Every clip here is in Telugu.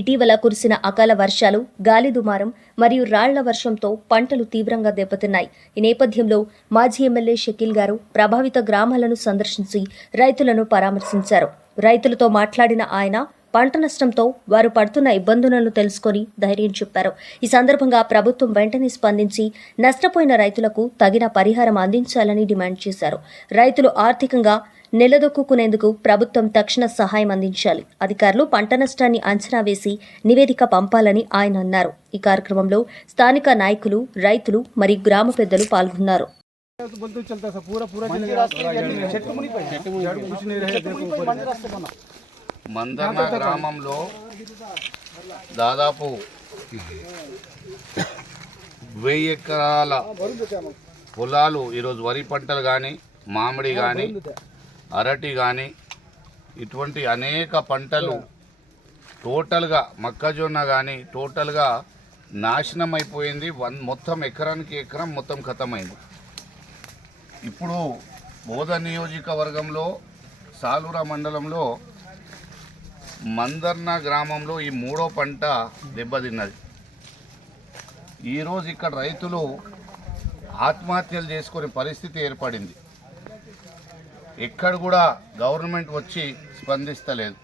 ఇటీవల కురిసిన అకాల వర్షాలు, గాలి దుమారం మరియు రాళ్ల వర్షంతో పంటలు తీవ్రంగా దెబ్బతిన్నాయి. ఈ నేపథ్యంలో మాజీ ఎమ్మెల్యే షకీల్ గారు ప్రభావిత గ్రామాలను సందర్శించి రైతులను పరామర్శించారు. రైతులతో మాట్లాడిన ఆయన పంట నష్టంతో వారు పడుతున్న ఇబ్బందులను తెలుసుకొని ధైర్యం చెప్పారు. ఈ సందర్భంగా ప్రభుత్వం వెంటనే స్పందించి నష్టపోయిన రైతులకు తగిన పరిహారం అందించాలని డిమాండ్ చేశారు. రైతులు ఆర్థికంగా నిలదొక్కునేందుకు ప్రభుత్వం తక్షణ సహాయం అందించాలి. అధికారులు పంట నష్టాన్ని అంచనా వేసి నివేదిక పంపాలని ఆయన అన్నారు. ఈ కార్యక్రమంలో స్థానిక నాయకులు, రైతులు మరియు గ్రామ పెద్దలు పాల్గొన్నారు. మందన్న గ్రామంలో దాదాపు 1000 ఎకరాల పొలాలు ఈరోజు వరి పంటలు కానీ, మామిడి కానీ, అరటి కానీ, ఇటువంటి అనేక పంటలు టోటల్గా మొక్కజొన్న కానీ టోటల్గా నాశనం అయిపోయింది. మొత్తం ఎకరానికి ఎకరం మొత్తం ఖతమైంది. ఇప్పుడు బోధ నియోజకవర్గంలో సాలూర మండలంలో మందర్న గ్రామంలో ఈ 3వ పంట దెబ్బతిన్నది. ఈరోజు ఇక్కడ రైతులు ఆత్మహత్యలు చేసుకునే పరిస్థితి ఏర్పడింది. ఎక్కడ కూడా గవర్నమెంట్ వచ్చి స్పందిస్తలేదు.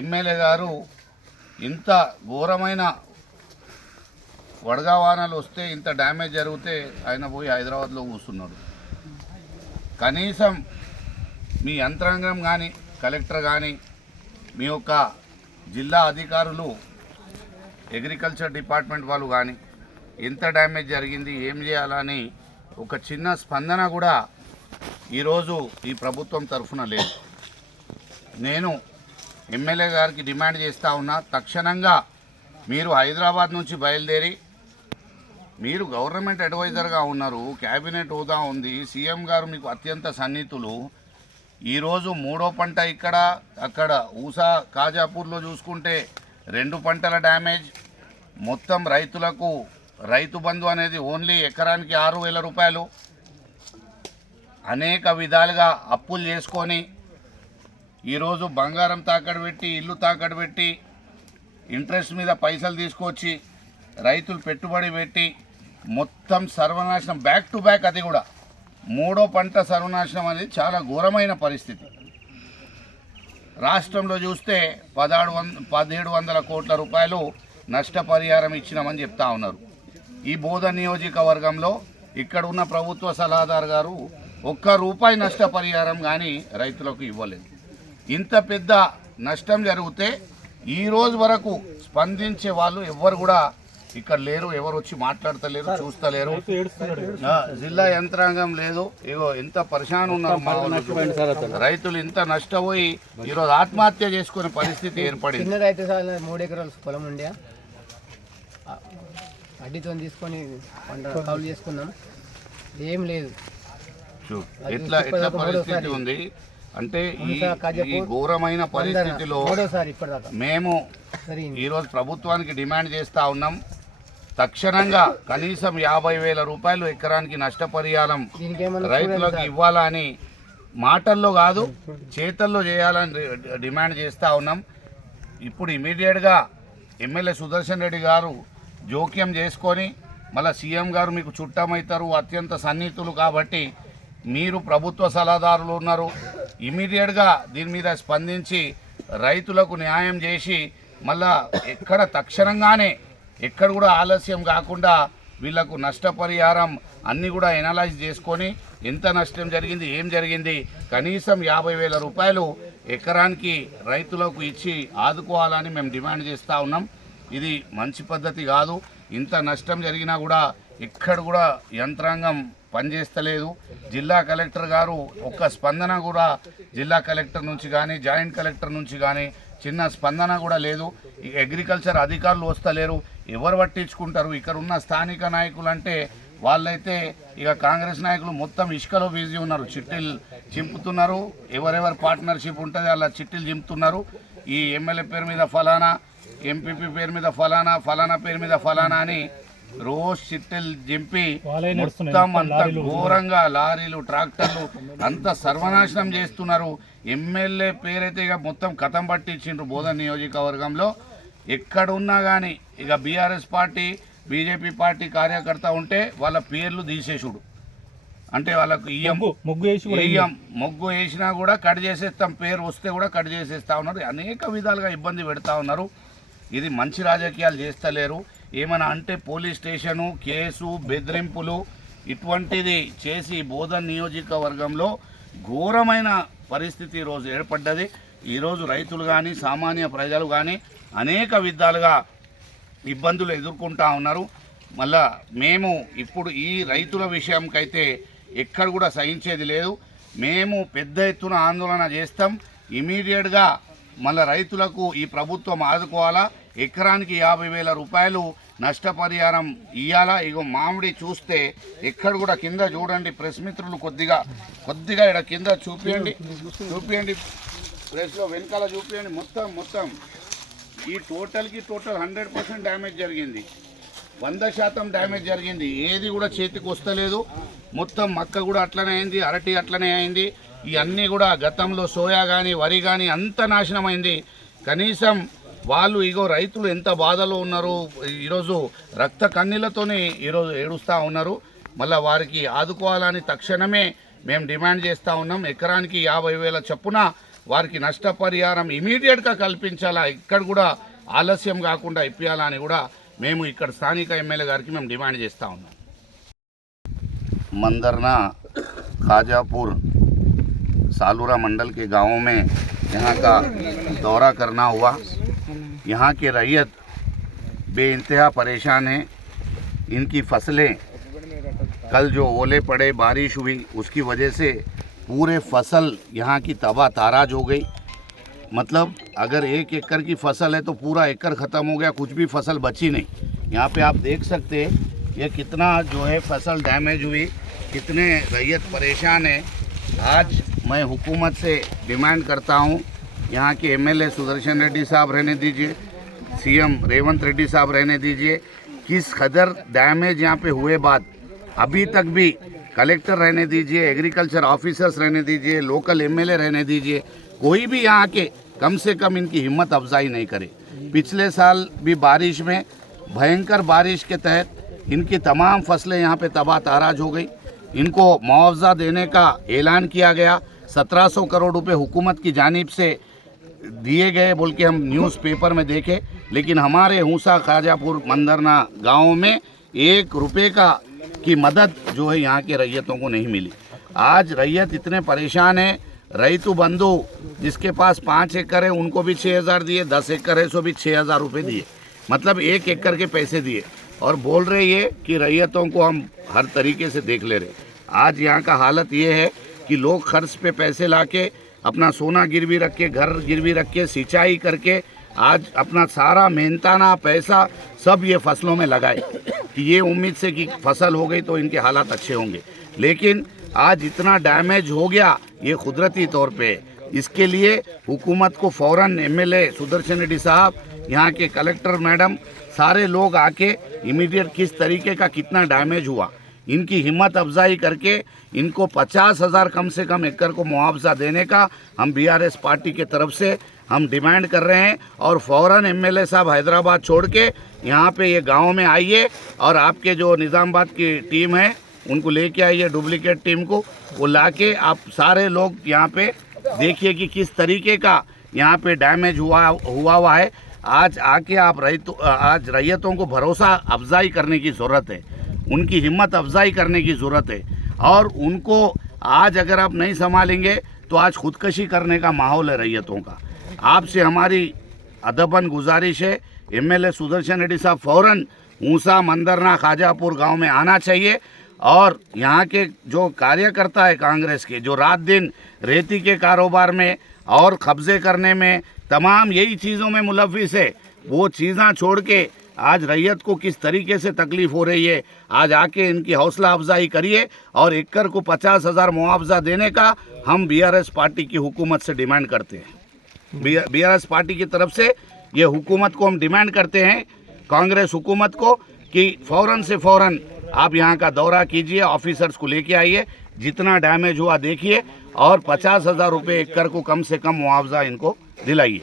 ఎమ్మెల్యే గారు ఇంత ఘోరమైన వడగావానాలు వస్తే, ఇంత డ్యామేజ్ జరిగితే ఆయన పోయి హైదరాబాద్లో కూర్చున్నాడు. కనీసం మీ యంత్రాంగం కానీ, కలెక్టర్ కానీ, మీ యొక్క జిల్లా అధికారులు, అగ్రికల్చర్ డిపార్ట్మెంట్ వాళ్ళు కానీ ఎంత డ్యామేజ్ జరిగింది, ఏం చేయాలని ఒక చిన్న స్పందన కూడా ఈరోజు ఈ ప్రభుత్వం తరఫున లేదు. నేను ఎమ్మెల్యే గారికి డిమాండ్ చేస్తూ ఉన్నా, తక్షణంగా మీరు హైదరాబాద్ నుంచి బయలుదేరి, మీరు గవర్నమెంట్ అడ్వైజర్గా ఉన్నారు, క్యాబినెట్ హోదా ఉంది, సీఎం గారు మీకు అత్యంత సన్నిహితులు. ఈరోజు 3వ పంట ఇక్కడ, అక్కడ ఊసా కాజాపూర్లో చూసుకుంటే 2 పంటల డ్యామేజ్. మొత్తం రైతులకు రైతు బంధు అనేది ఓన్లీ ఎకరానికి 6,000 రూపాయలు. అనేక విధాలుగా అప్పులు చేసుకొని ఈరోజు బంగారం తాకట్టు పెట్టి, ఇల్లు తాకట్టు పెట్టి, ఇంట్రెస్ట్ మీద పైసలు తీసుకొచ్చి రైతులు పెట్టుబడి పెట్టి మొత్తం సర్వనాశనం, బ్యాక్ టు బ్యాక్. అది కూడా 3వ పంట సర్వనాశనం అనేది చాలా ఘోరమైన పరిస్థితి. రాష్ట్రంలో చూస్తే 1700 కోట్ల రూపాయలు నష్టపరిహారం ఇచ్చినామని చెప్తా ఉన్నారు. ఈ బోధ నియోజకవర్గంలో ఇక్కడ ఉన్న ప్రభుత్వ సలహాదారు గారు ₹1 నష్టపరిహారం కానీ రైతులకు ఇవ్వలేదు. ఇంత పెద్ద నష్టం జరిగితే ఈ రోజు వరకు స్పందించే వాళ్ళు ఎవ్వరు కూడా ఇక్కడ లేరు. ఎవరు వచ్చి మాట్లాడతలేరు, చూస్తలేరు. జిల్లా యంత్రాంగం లేదు. ఇగో ఎంత పరిశాన్ ఉన్నారు మా వాళ్ళు. రైతులు ఇంత నష్టపోయి ఈరోజు ఆత్మహత్య చేసుకునే పరిస్థితి ఏర్పడింది. చిన్న రైతు 3 ఎకరాల పొలం ఉండే అడ్డితో తీసుకొని కౌలు చేసుకున్నాం, ఏం లేదు. ఎట్లా పరిస్థితి ఉంది అంటే ఈ ఘోరమైన పరిస్థితిలో మేము ఈరోజు ప్రభుత్వానికి డిమాండ్ చేస్తూ ఉన్నాం. తక్షణంగా కనీసం 50,000 రూపాయలు ఎకరానికి నష్టపరిహారం రైతులకు ఇవ్వాలని, మాటల్లో కాదు చేతల్లో చేయాలని డిమాండ్ చేస్తూ ఉన్నాం. ఇప్పుడు ఇమీడియట్గా ఎమ్మెల్యే సుదర్శన్ రెడ్డి గారు జోక్యం చేసుకొని, మళ్ళీ సీఎం గారు మీకు చుట్టమవుతారు, అత్యంత సన్నిహితులు కాబట్టి మీరు ప్రభుత్వ సలహాదారులు ఉన్నారు, ఇమీడియట్గా దీని మీద స్పందించి రైతులకు న్యాయం చేసి మళ్ళా ఎక్కడ తక్షణంగానే ఎక్కడ కూడా ఆలస్యం కాకుండా వీళ్లకు నష్టపరిహారం అన్నీ కూడా ఎనలైజ్ చేసుకొని ఎంత నష్టం జరిగింది, ఏం జరిగింది, కనీసం 50,000 రూపాయలు ఎకరానికి రైతులకు ఇచ్చి ఆదుకోవాలని మేము డిమాండ్ చేస్తూ ఉన్నాం. ఇది మంచి పద్ధతి కాదు. ఇంత నష్టం జరిగినా కూడా ఎక్కడ కూడా యంత్రాంగం పనిచేస్తలేదు. జిల్లా కలెక్టర్ గారు ఒక్క స్పందన కూడా జిల్లా కలెక్టర్ నుంచి కానీ, జాయింట్ కలెక్టర్ నుంచి కానీ చిన్న స్పందన కూడా లేదు. ఈ అగ్రికల్చర్ అధికారులు వస్తలేరు, ఎవరు పట్టించుకుంటారు? ఇక్కడ ఉన్న స్థానిక నాయకులు అంటే వాళ్ళైతే ఇక కాంగ్రెస్ నాయకులు మొత్తం ఇసుకలో బిజీ ఉన్నారు, చిట్టీలు చింపుతున్నారు. ఎవరెవరు పార్ట్నర్షిప్ ఉంటుంది అలా చిట్టీలు చింపుతున్నారు. ఈ ఎమ్మెల్యే పేరు మీద ఫలానా, ఎంపీపీ పేరు మీద ఫలానా, ఫలానా పేరు మీద ఫలానా అని రోజు చిట్టెలు జింపి మొత్తం అంతా ఘోరంగా లారీలు ట్రాక్టర్లు అంతా సర్వనాశనం చేస్తున్నారు. ఎమ్మెల్యే పేరైతే ఇక మొత్తం కథం పట్టించిండ్రు బోధన్ నియోజకవర్గంలో. ఎక్కడున్నా కానీ ఇక బీఆర్ఎస్ పార్టీ బీజేపీ పార్టీ కార్యకర్త ఉంటే వాళ్ళ పేర్లు తీసేసుడు, అంటే వాళ్ళకు మొగ్గు వేసినా కూడా కట్ చేసేస్తాం, పేరు వస్తే కూడా కట్ చేసేస్తా ఉన్నారు. అనేక విధాలుగా ఇబ్బంది పెడతా ఉన్నారు. ఇది మంచి రాజకీయాలు చేస్తలేరు. ఏమైనా అంటే పోలీస్ స్టేషను కేసు బెదిరింపులు ఇటువంటిది చేసి బోధన్ నియోజకవర్గంలో ఘోరమైన పరిస్థితి ఈరోజు ఏర్పడ్డది. ఈరోజు రైతులు కానీ సామాన్య ప్రజలు కానీ అనేక విధాలుగా ఇబ్బందులు ఎదుర్కొంటా ఉన్నారు. మళ్ళా మేము ఇప్పుడు ఈ రైతుల విషయంకైతే ఎక్కడ కూడా సహించేది లేదు. మేము పెద్ద ఎత్తున ఆందోళన చేస్తాం. ఇమీడియట్గా మళ్ళీ రైతులకు ఈ ప్రభుత్వం ఆదుకోవాలా. ఎకరానికి 50,000 రూపాయలు నష్టపరిహారం ఇవ్వాలా. ఇగో మామిడి చూస్తే ఎక్కడ కూడా కింద చూడండి, ప్రెస్ మిత్రులు కొద్దిగా ఇక్కడ కింద చూపియండి ప్రెస్లో వెనకాల చూపియండి. మొత్తం ఈ టోటల్కి 100% డ్యామేజ్ జరిగింది, 100% డ్యామేజ్ జరిగింది. ఏది కూడా చేతికి వస్తలేదు. మొత్తం మక్క కూడా అట్లనే అయింది, అరటి అట్లనే అయింది. ఇవన్నీ కూడా గతంలో సోయా కానీ వరి కానీ అంత నాశనమైంది. కనీసం వాళ్ళు ఇగో రైతులు ఎంత బాధలో ఉన్నారు, ఈరోజు రక్త కన్నీళ్లతోనే ఈరోజు ఏడుస్తూ ఉన్నారు. మళ్ళీ వారికి ఆదుకోవాలని తక్షణమే మేము డిమాండ్ చేస్తూ ఉన్నాం. ఎకరానికి 50,000 చొప్పున వారికి నష్టపరిహారం ఇమీడియట్గా కల్పించాలా, ఇక్కడ కూడా ఆలస్యం కాకుండా ఇప్పించాలా అని కూడా మేము ఇక్కడ స్థానిక ఎమ్మెల్యే గారికి మేము డిమాండ్ చేస్తూ ఉన్నాం. मंदरना खाजापुर सालूरा मंडल के गांवों में यहाँ का दौरा करना हुआ। यहाँ के रैयत बेइंतहा परेशान हैं। इनकी फसलें कल जो ओले पड़े बारिश हुई उसकी वजह से पूरे फसल यहाँ की तबाह ताराज हो गई। मतलब अगर 1 एकड़ की फसल है तो पूरा एकड़ ख़त्म हो गया, कुछ भी फसल बची नहीं। यहाँ पे आप देख सकते हैं ये कितना जो है फसल डैमेज हुई, कितने रैयत परेशान है। आज मैं हुकूमत से डिमांड करता हूँ, यहाँ के एमएलए सुदर्शन रेड्डी साहब रहने दीजिए, सीएम रेवंत रेड्डी साहब रहने दीजिए, किस कदर डैमेज यहाँ पे हुए बाद अभी तक भी कलेक्टर रहने दीजिए, एग्रीकल्चर ऑफिसर्स रहने दीजिए, लोकल एमएलए रहने दीजिए, कोई भी यहाँ के कम से कम इनकी हिम्मत अफजाई नहीं करे। पिछले साल भी बारिश में भयंकर बारिश के तहत इनकी तमाम फसलें यहाँ पे तबाह ताराज हो गई। इनको मुआवजा देने का ऐलान किया गया, 1700 करोड़ रुपए हुकूमत की जानिब से दिए गए बोल के हम न्यूज़पेपर में देखे, लेकिन हमारे हूसा खाजापुर मंदरना गांव में 1 रुपये की मदद जो है यहाँ के रैयतों को नहीं मिली। आज रैयत इतने परेशान है। रैतु बंधु जिसके पास 5 एकड़ है उनको भी 6,000 दिए, 10 एकड़ है सो भी 6,000 रुपये दिए, मतलब 1 एकड़ के पैसे दिए और बोल रहे ये कि रैयतों को हम हर तरीके से देख ले रहे। आज यहाँ का हालत ये है कि लोग खर्च पे पैसे लाके अपना सोना गिरवी रख के, घर गिरवी रख के, सिंचाई करके आज अपना सारा मेहनताना पैसा सब ये फसलों में लगाए कि ये उम्मीद से कि फसल हो गई तो इनके हालात अच्छे होंगे। लेकिन आज इतना डैमेज हो गया ये कुदरती तौर पे। इसके लिए हुकूमत को फ़ौरन एमएलए सुदर्शन रेड्डी साहब, यहाँ के कलेक्टर मैडम, सारे लोग आके इमीडिएट किस तरीके का कितना डैमेज हुआ इनकी हिम्मत अफजाई करके इनको 50,000 कम से कम एकड़ को मुआवजा देने का हम बीआरएस पार्टी के तरफ से हम डिमांड कर रहे हैं। और फ़ौरन एमएलए साहब हैदराबाद छोड़ के यहाँ पे ये गांव में आइए और आपके जो निज़ामाबाद की टीम है उनको लेके आइए, डुप्लीकेट टीम को वो लाके आप सारे लोग यहाँ पे देखिए कि किस तरीके का यहाँ पे डैमेज हुआ है। आज आके आप आज रैयतों को भरोसा अफजाई करने की ज़रूरत है, उनकी हिम्मत अफजाई करने की ज़रूरत है। और उनको आज अगर आप नहीं संभालेंगे तो आज खुदकशी करने का माहौल है रैयतों का। आपसे हमारी अदबन गुजारिश है, एमएलए सुदर्शन रेड्डी साहब फ़ौरन ऊंसा मंदरना खाजापुर गांव में आना चाहिए। और यहाँ के जो कार्यकर्ता है कांग्रेस के, जो रात दिन रेती के कारोबार में और कब्ज़े करने में तमाम यही चीज़ों में मुलविस है, वो चीज़ें छोड़ के आज रैयत को किस तरीके से तकलीफ़ हो रही है, आज आके इनकी हौसला अफजाई करिए और एकड़ को 50,000 मुआवजा देने का हम बीआरएस पार्टी की हुकूमत से डिमांड करते हैं। बीआरएस पार्टी की तरफ से ये हुकूमत को हम डिमांड करते हैं, कांग्रेस हुकूमत को, कि फ़ौरन से फ़ौरन आप यहाँ का दौरा कीजिए, ऑफिसर्स को लेके आइए, जितना डैमेज हुआ देखिए और 50,000 रुपये एकड़ को कम से कम मुआवजा इनको दिलाइए।